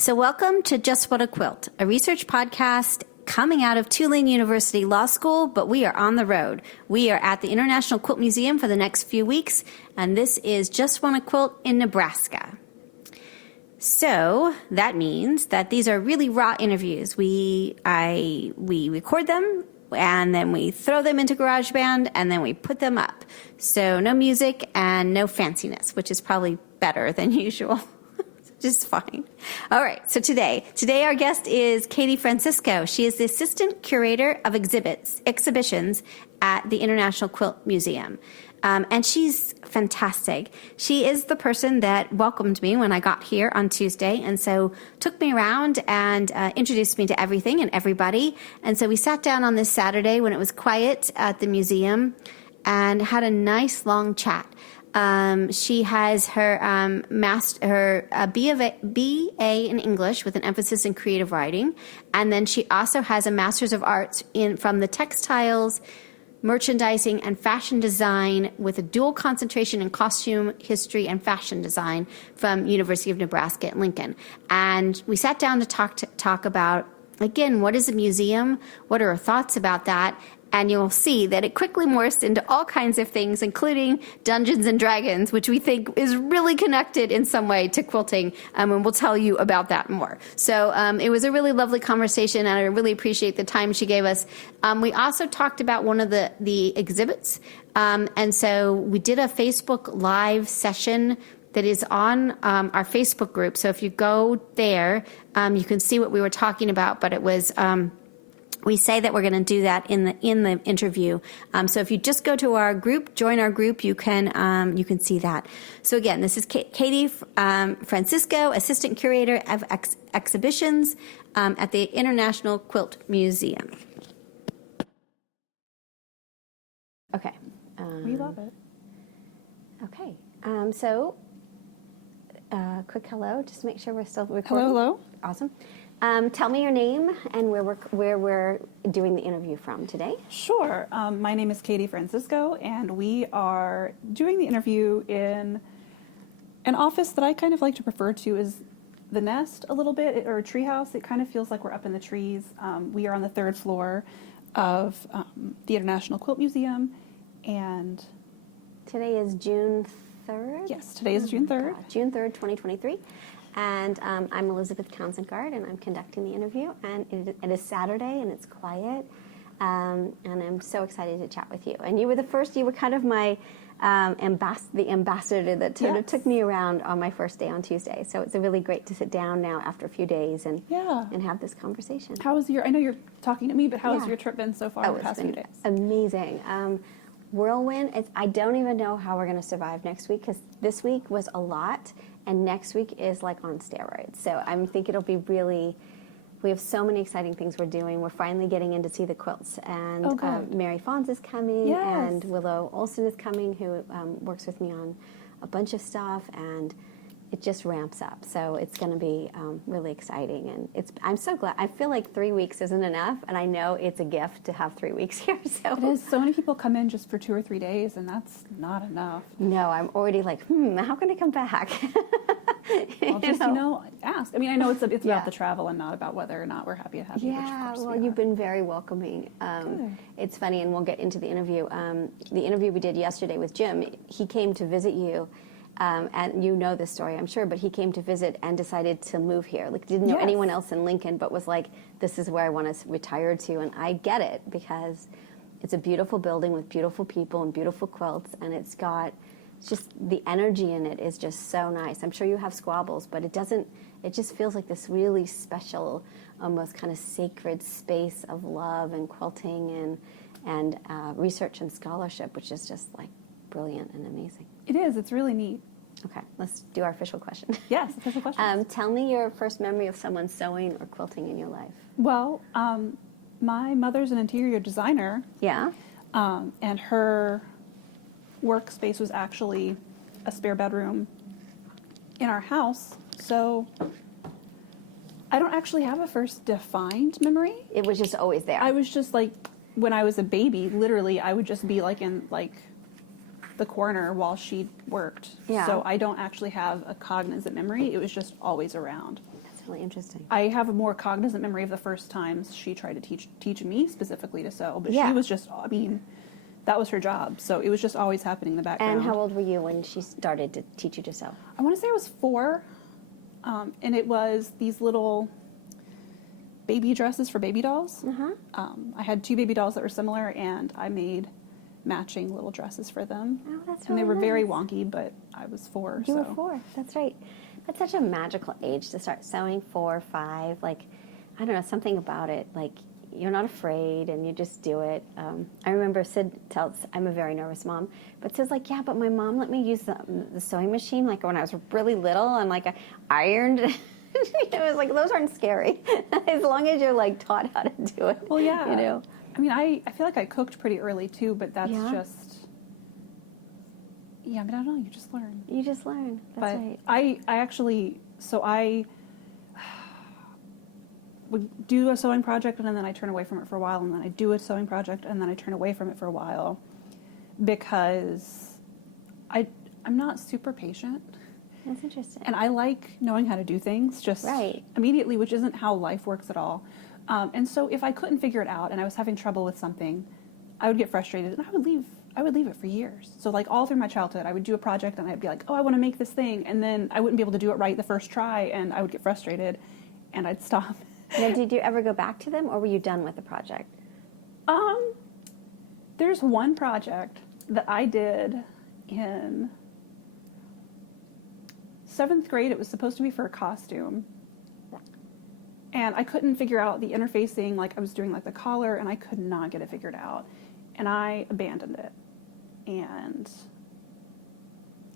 So welcome to Just What a Quilt, a research podcast coming out of Tulane University Law School, but we are on the road. We are at the International Quilt Museum for the next few weeks, and this is Just What a Quilt in Nebraska. So that means that these are really raw interviews. We record them, and then we throw them into GarageBand, and then we put them up. So no music and no fanciness, which is probably better than usual. Just fine. All right, so today our guest is Katie Fransisco. She is the Assistant Curator of Exhibitions at the International Quilt Museum. And she's fantastic. She is the person that welcomed me when I got here on Tuesday, and so took me around and introduced me to everything and everybody. And so we sat down on this Saturday when it was quiet at the museum and had a nice long chat. She has her BA in English with an emphasis in creative writing, and then she also has a Master's of Arts from the textiles, merchandising, and fashion design with a dual concentration in costume history and fashion design from University of Nebraska at Lincoln. And we sat down to talk about, again, what is a museum? What are her thoughts about that? And you'll see that it quickly morphs into all kinds of things, including Dungeons and Dragons, which we think is really connected in some way to quilting, and we'll tell you about that more. So it was a really lovely conversation, and I really appreciate the time she gave us. We also talked about one of the exhibits, and so we did a Facebook Live session that is on our Facebook group. So if you go there, you can see what we were talking about, but it was... we say that we're going to do that in the interview. So if you just go to our group, join our group, you can see that. So again, this is Katie Fransisco, Assistant Curator of Exhibitions at the International Quilt Museum. Okay. We love it. Okay. So quick hello, just to make sure we're still recording. Hello. Awesome. Tell me your name and where we're doing the interview from today. Sure. My name is Katie Fransisco, and we are doing the interview in an office that I kind of like to refer to as the nest a little bit, or a tree house. It kind of feels like we're up in the trees. We are on the third floor of the International Quilt Museum, and... Today is June 3rd? Yes, today is June 3rd. June 3rd, 2023. And I'm Elizabeth Townsend-Gard, and I'm conducting the interview. And it is Saturday, and it's quiet. And I'm so excited to chat with you. And you were kind of my the ambassador that sort of took me around on my first day on Tuesday. So it's really great to sit down now after a few days and have this conversation. How was I know you're talking to me, but how has your trip been so far the past few days? Amazing. Whirlwind. I don't even know how we're going to survive next week, because this week was a lot, and next week is like on steroids. So I think it'll be really, we have so many exciting things we're doing. We're finally getting in to see the quilts, and Mary Fons is coming, and Willow Olson is coming, who works with me on a bunch of stuff, and it just ramps up. So it's going to be really exciting, and I'm so glad. I feel like 3 weeks isn't enough, and I know it's a gift to have 3 weeks here. So it is. So many people come in just for 2 or 3 days, and that's not enough. No, I'm already like, how can I come back? Well, just ask. I mean, I know it's about the travel and not about whether or not we're happy to have you. Yeah, well, you've been very welcoming. It's funny, and we'll get into the interview. The interview we did yesterday with Jim, he came to visit you. And you know this story, I'm sure, but he came to visit and decided to move here. Like, didn't know anyone else in Lincoln, but was like, this is where I want to retire to. And I get it, because it's a beautiful building with beautiful people and beautiful quilts, and it's just the energy in it is just so nice. I'm sure you have squabbles, but it just feels like this really special, almost kind of sacred space of love and quilting and research and scholarship, which is just like brilliant and amazing. It is. It's really neat. Okay, let's do our official question. Yes, official question. Tell me your first memory of someone sewing or quilting in your life. Well, my mother's an interior designer. Yeah. And her workspace was actually a spare bedroom in our house. So I don't actually have a first defined memory. It was just always there. I was just like, when I was a baby, literally, I would just be like in the corner while she worked. Yeah. So I don't actually have a cognizant memory. It was just always around. That's really interesting. I have a more cognizant memory of the first times she tried to teach me specifically to sew, but Yeah. she was just, I mean, that was her job, so it was just always happening in the background. And how old were you when she started to teach you to sew? I want to say I was 4, and it was these little baby dresses for baby dolls. I had 2 baby dolls that were similar, and I made matching little dresses for them. Oh, that's and really they were very nice. wonky, but I was 4. You so. were 4. That's right. That's such a magical age to start sewing. 4 or 5. Like, I don't know, something about it. Like, you're not afraid, and you just do it. I remember Sid tells, I'm a very nervous mom, but Sid's like, yeah, but my mom let me use the sewing machine, like, when I was really little, and, like, I ironed. It was like, those aren't scary, as long as you're, like, taught how to do it. Well, yeah. You know? I mean, I feel like I cooked pretty early, too, but that's Yeah. just... Yeah, I mean, I don't know, you just learn. You just learn. That's But right. I actually, so I would do a sewing project and then I turn away from it for a while, and then I do a sewing project and then I turn away from it for a while, because I'm not super patient. That's interesting. And I like knowing how to do things just Right. immediately, which isn't how life works at all. And so if I couldn't figure it out and I was having trouble with something, I would get frustrated and I would leave it for years. So like all through my childhood, I would do a project and I'd be like, oh, I want to make this thing. And then I wouldn't be able to do it right the first try, and I would get frustrated and I'd stop. Now, did you ever go back to them, or were you done with the project? There's one project that I did in 7th grade. It was supposed to be for a costume. And I couldn't figure out the interfacing. Like, I was doing like the collar and I could not get it figured out. And I abandoned it. And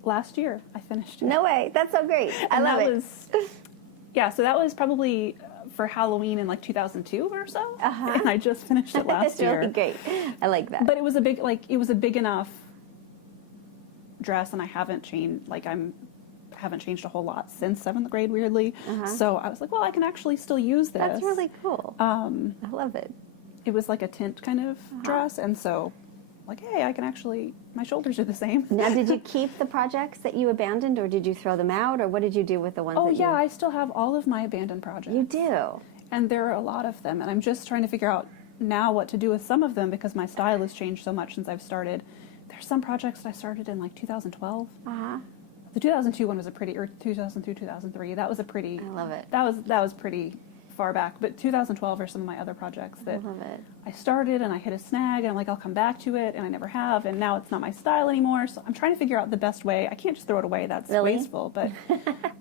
last year I finished it. No way. That's so great. I love it. Yeah, so that was probably for Halloween in like 2002 or so. And I just finished it last It's year. really great. I like that. But it was a big enough dress, and I haven't changed a whole lot since 7th grade, weirdly. So I was like, well, I can actually still use this. That's really cool. I love it. It was like a tint kind of dress, and so like, hey, I can actually, my shoulders are the same. Now, did you keep the projects that you abandoned, or did you throw them out, or what did you do with the ones Oh that yeah, I still have all of my abandoned projects. you do? And there are a lot of them, and I'm just trying to figure out now what to do with some of them, because my style has changed so much since I've started. There's some projects that I started in like 2012. The 2002 one was a pretty, or 2002, 2003. That was a pretty. I love it. That was pretty far back. But 2012 are some of my other projects that I love it. I started and I hit a snag and I'm like, I'll come back to it, and I never have, and now it's not my style anymore. So I'm trying to figure out the best way. I can't just throw it away. That's Really? wasteful. But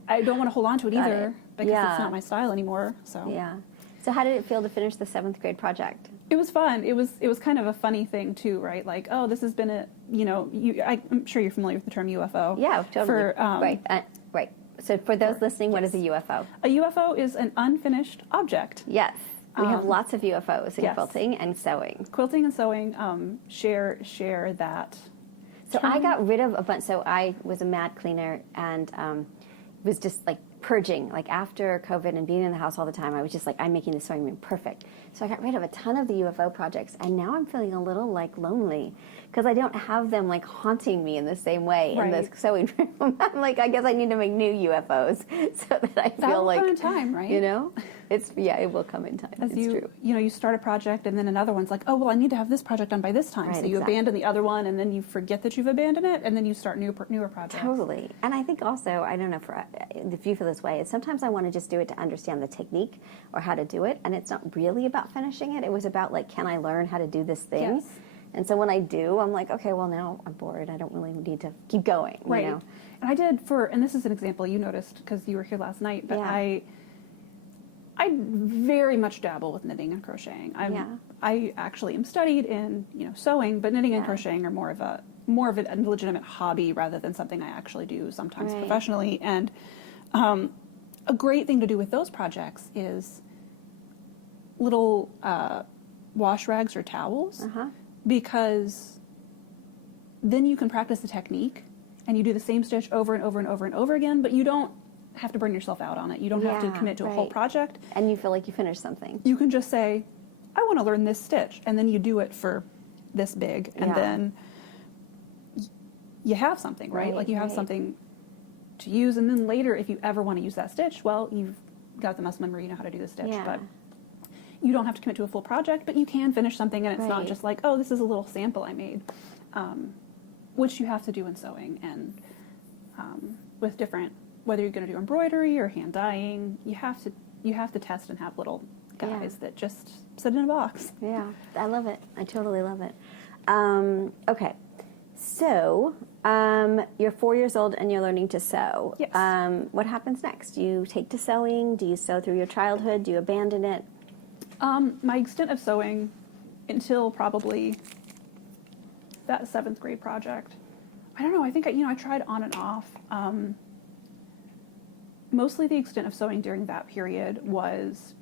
I don't want to hold on to it Got either it. because Yeah. it's not my style anymore. So Yeah. So how did it feel to finish the 7th grade project? it was fun. It was kind of a funny thing too, right? Like, oh, this has been I'm sure you're familiar with the term UFO. Yeah, totally. For, right. Right. So for those listening, what is a UFO? A UFO is an unfinished object. Yes. We have lots of UFOs in yes. quilting and sewing. Quilting and sewing share that. So I got rid of a bunch. So I was a mat cleaner and was just like purging. Like after COVID and being in the house all the time, I was just like, I'm making the sewing room perfect. So I got rid of a ton of the UFO projects, and now I'm feeling a little like lonely because I don't have them like haunting me in the same way in the sewing room. I'm like, I guess I need to make new UFOs so that I feel like come in time, right? You know, it will come in time. It's true. You start a project and then another one's like, oh well, I need to have this project done by this time. Right, so you abandon the other one, and then you forget that you've abandoned it, and then you start newer projects. Totally. And I think also, I don't know if you feel this way, is sometimes I want to just do it to understand the technique or how to do it, and it's not really about finishing it. It was about like, can I learn how to do this thing? Yes. And so when I do, I'm like, okay, well now I'm bored. I don't really need to keep going. Right. You know? And I did and this is an example you noticed because you were here last night, but Yeah. I very much dabble with knitting and crocheting. I actually am studied in sewing, but knitting and crocheting are more of a legitimate hobby rather than something I actually do sometimes professionally. And a great thing to do with those projects is little wash rags or towels, because then you can practice the technique and you do the same stitch over and over and over and over again, but you don't have to burn yourself out on it. You don't have to commit to a whole project. And you feel like you finished something. You can just say, I want to learn this stitch, and then you do it for this big, and then you have something, right? Like you have something to use, and then later, if you ever want to use that stitch, well, you've got the muscle memory, you know how to do the stitch. Yeah. But you don't have to commit to a full project, but you can finish something, and it's not Right. just like, oh, this is a little sample I made, which you have to do in sewing. And with different, whether you're going to do embroidery or hand dyeing, you have to test and have little guys that just sit in a box. Yeah, I love it. I totally love it. Okay, so you're 4 years old and you're learning to sew. Yes. What happens next? Do you take to sewing? Do you sew through your childhood? Do you abandon it? My extent of sewing until probably that 7th grade project, I don't know, I think I tried on and off. Mostly the extent of sewing during that period was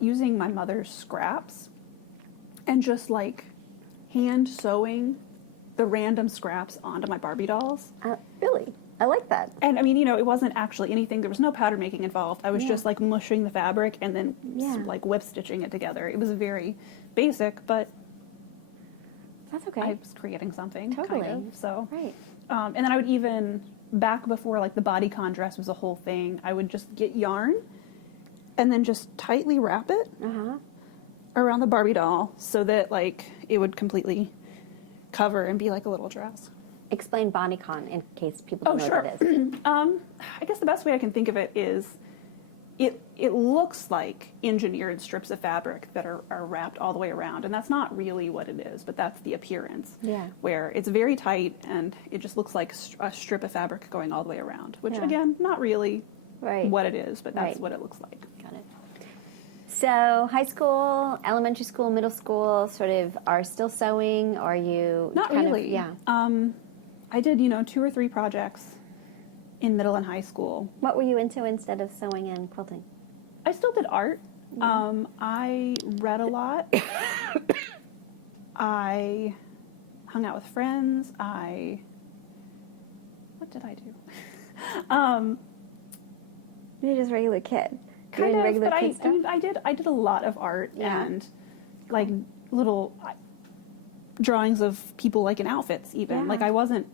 using my mother's scraps and just like hand sewing the random scraps onto my Barbie dolls. Really? I like that. And I mean, it wasn't actually anything. There was no pattern making involved. I was just like mushing the fabric and then like whip stitching it together. It was very basic, but That's okay. I was creating something, Totally. kind of. So, Right. And then I would even, back before like the bodycon dress was a whole thing, I would just get yarn and then just tightly wrap it around the Barbie doll so that like it would completely cover and be like a little dress. Explain bodycon in case people don't know what that is. I guess the best way I can think of it is it looks like engineered strips of fabric that are wrapped all the way around, and that's not really what it is, but that's the appearance. Yeah. Where it's very tight and it just looks like a strip of fabric going all the way around, which Yeah. again, not really Right. what it is, but that's Right. what it looks like. Got it. So high school, elementary school, middle school, sort of are still sewing? Or are you Not kind really. Of, yeah. I did, 2 or 3 projects in middle and high school. What were you into instead of sewing and quilting? I still did art. I read a lot. I hung out with friends. What did I do? You're just a regular kid. Kind Doing of, regular but kid I stuff? mean, I did a lot of art Yeah. and like little drawings of people like in outfits even. Yeah. Like I wasn't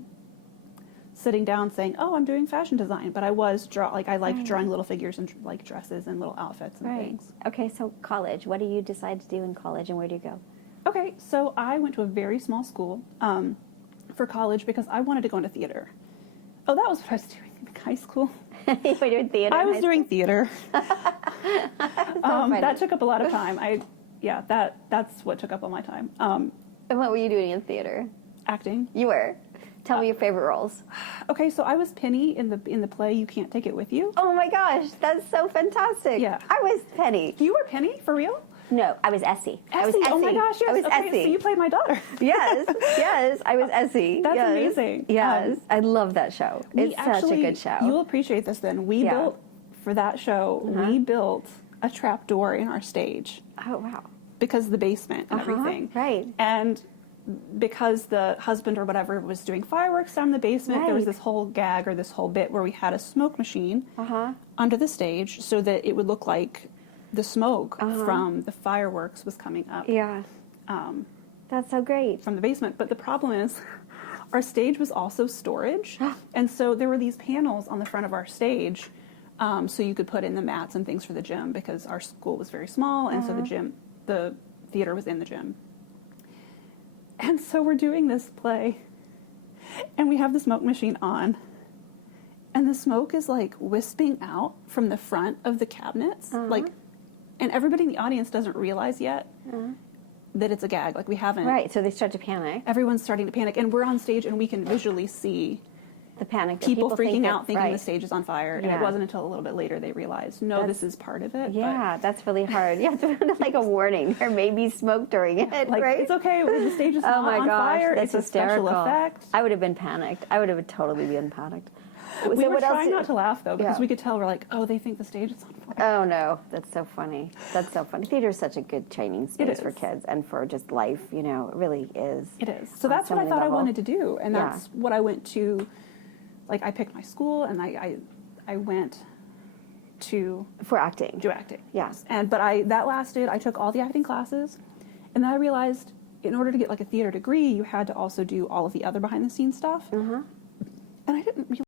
sitting down saying, "Oh, I'm doing fashion design," but I was I liked drawing little figures and like dresses and little outfits and things. Okay, so college. What do you decide to do in college and where do you go? Okay, so I went to a very small school for college because I wanted to go into theater. Oh, that was what I was doing in high school. You were doing theater? I in was high doing theater. funny. That took up a lot of time. That's what took up all my time. And what were you doing in theater? Acting. You were. Tell me your favorite roles. Okay, so I was Penny in the play You Can't Take It With You. Oh my gosh, that's so fantastic. Yeah. I was Penny. You were Penny for real? No, I was Essie. I was Essie. Essie. Oh my gosh, yes. I was okay, Essie. so you played my daughter. Yes, I was Essie. That's Yes. amazing. Yes, I love that show. It's such a good show. You'll appreciate this then. We Yeah. built, for that show, we built a trap door in our stage Oh wow. because of the basement and everything. Right. And because the husband or whatever was doing fireworks down in the basement, there was Right. this whole gag or this whole bit where we had a smoke machine Uh-huh. under the stage so that it would look like the smoke from the fireworks was coming up Yeah. That's so great. from the basement. But the problem is our stage was also storage. And so there were these panels on the front of our stage so you could put in the mats and things for the gym because our school was very small. And so the theater was in the gym. And so we're doing this play and we have the smoke machine on. And the smoke is like wisping out from the front of the cabinets. And everybody in the audience doesn't realize yet that it's a gag. Like we haven't. Right, so they start to panic. Everyone's starting to panic. And we're on stage and we can visually see The panic. that people freaking think out thinking right. the stage is on fire. And Yeah. it wasn't until a little bit later they realized, no, this is part of it. Yeah, that's really hard. You have to put like a warning. There may be smoke during it, But, like, right? it's okay. The stage is not Oh my on gosh, fire. that's It's a special hysterical. effect. I would have been panicked. I would have totally been panicked. We So were what else trying did- not to laugh, though, because Yeah. we could tell we're like, oh, they think the stage is on fire. Oh no, that's so funny. That's so funny. Theater is such a good training space for is. kids and for just life. You know, it really is. It is. So on that's so what I many thought levels. I wanted to do. And Yeah. that's what I went to. Like, I picked my school and I went to For acting. do acting. Yes. But that lasted. I took all the acting classes. And then I realized in order to get like a theater degree, you had to also do all of the other behind the scenes stuff. And I didn't realize